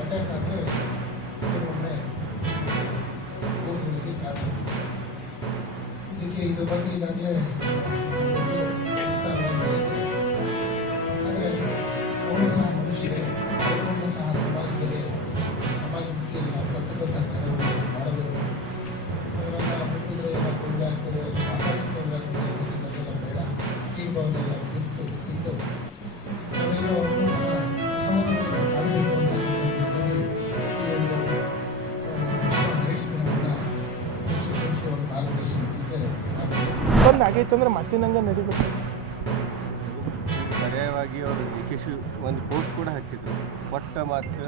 Attack ಆದರೆ ಒಳ್ಳೆ ಇದಕ್ಕೆ ಇದ್ರ ಬಗ್ಗೆ ಈಗಾಗಲೇ ಆದರೆ ಅವರು ಸಹ ಮನುಷ್ಯರೇ, ಅವರನ್ನು ಸಹ ಸಮಾಜಕ್ಕೆ ನಾವು ಕರ್ತವ್ಯ ಕಾರ್ಯಗಳನ್ನು ಮಾಡಬೇಕು. ಅವರನ್ನು ಮುಟ್ಟಿದ್ರೆ ಎಲ್ಲ ತೊಂದರೆ ಆಗ್ತದೆ, ಮಾತಾಡಿಸಿ ತೊಂದರೆ ಆಗ್ತದೆ, ಅದೆಲ್ಲ ಬೇಡ. ಈ ಭಾವನೆಲ್ಲ ಇಟ್ಟು ನಾವೇನೋ ಅವ್ರನ್ನೂ ಸಹ ಸಮಾಧಾನವನ್ನು ಮಾಡಬೇಕು ಅಂತ ಬಂದು ಆಗೈತಂದ್ರೆ ಮತ್ತಿನಂಗೆ ನಡಿಬೇಕು. ಪರ್ಯಾಯವಾಗಿ ಅವರು ಡಿಕೆಶಿ ಒಂದು ಪೋಸ್ಟ್ ಕೂಡ ಹಾಕಿದ್ರು, ಕೊಟ್ಟ ಮಾತ್ರ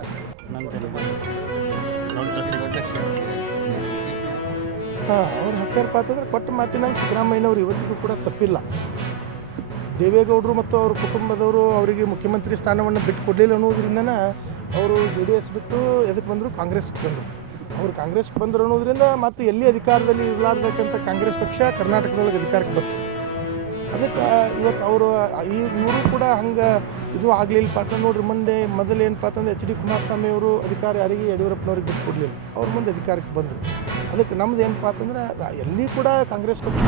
ಹಾಂ, ಅವ್ರು ಹಾಕ್ಯಾರಪ್ಪ ಅಂತಂದ್ರೆ ಕೊಟ್ಟ ಮಾತಿನಂಗೆ ಸಿದ್ದರಾಮಯ್ಯನವ್ರು ಇವತ್ತಿಗೂ ಕೂಡ ತಪ್ಪಿಲ್ಲ. ದೇವೇಗೌಡರು ಮತ್ತು ಅವ್ರ ಕುಟುಂಬದವರು ಅವರಿಗೆ ಮುಖ್ಯಮಂತ್ರಿ ಸ್ಥಾನವನ್ನು ಬಿಟ್ಟು ಕೊಡಲಿಲ್ಲ ಅನ್ನೋದ್ರಿಂದನೇ ಅವರು JDS ಬಿಟ್ಟು ಎದಕ್ಕೆ ಬಂದರು, ಕಾಂಗ್ರೆಸ್ಗೆ ಬಂದರು. ಅವರು ಕಾಂಗ್ರೆಸ್ಗೆ ಬಂದರು ಅನ್ನೋದ್ರಿಂದ ಮತ್ತು ಎಲ್ಲಿ ಅಧಿಕಾರದಲ್ಲಿ ಇರಲಾರ್ಬೇಕಂತ ಕಾಂಗ್ರೆಸ್ ಪಕ್ಷ ಕರ್ನಾಟಕದೊಳಗೆ ಅಧಿಕಾರಕ್ಕೆ ಬಂತು. ಅದಕ್ಕೆ ಇವತ್ತು ಅವರು ಇವರು ಕೂಡ ಹಂಗೆ ಇದು ಆಗಲಿಲ್ಲಪ್ಪ ಅಂತ ನೋಡ್ರಿ. ಮೊದಲು ಏನಪ್ಪ ಅಂತಂದ್ರೆ HD ಕುಮಾರಸ್ವಾಮಿ ಅವರು ಅಧಿಕಾರ ಯಾರಿಗೆ ಯಡಿಯೂರಪ್ಪನವ್ರಿಗೆ ಬಿಟ್ಟು ಕೊಡಲಿಲ್ಲ, ಅವ್ರ ಮುಂದೆ ಅಧಿಕಾರಕ್ಕೆ ಬಂದರು. ಅದಕ್ಕೆ ನಮ್ದು ಏನಪ್ಪ ಅಂತಂದ್ರೆ ಎಲ್ಲಿ ಕೂಡ ಕಾಂಗ್ರೆಸ್ ಪಕ್ಷ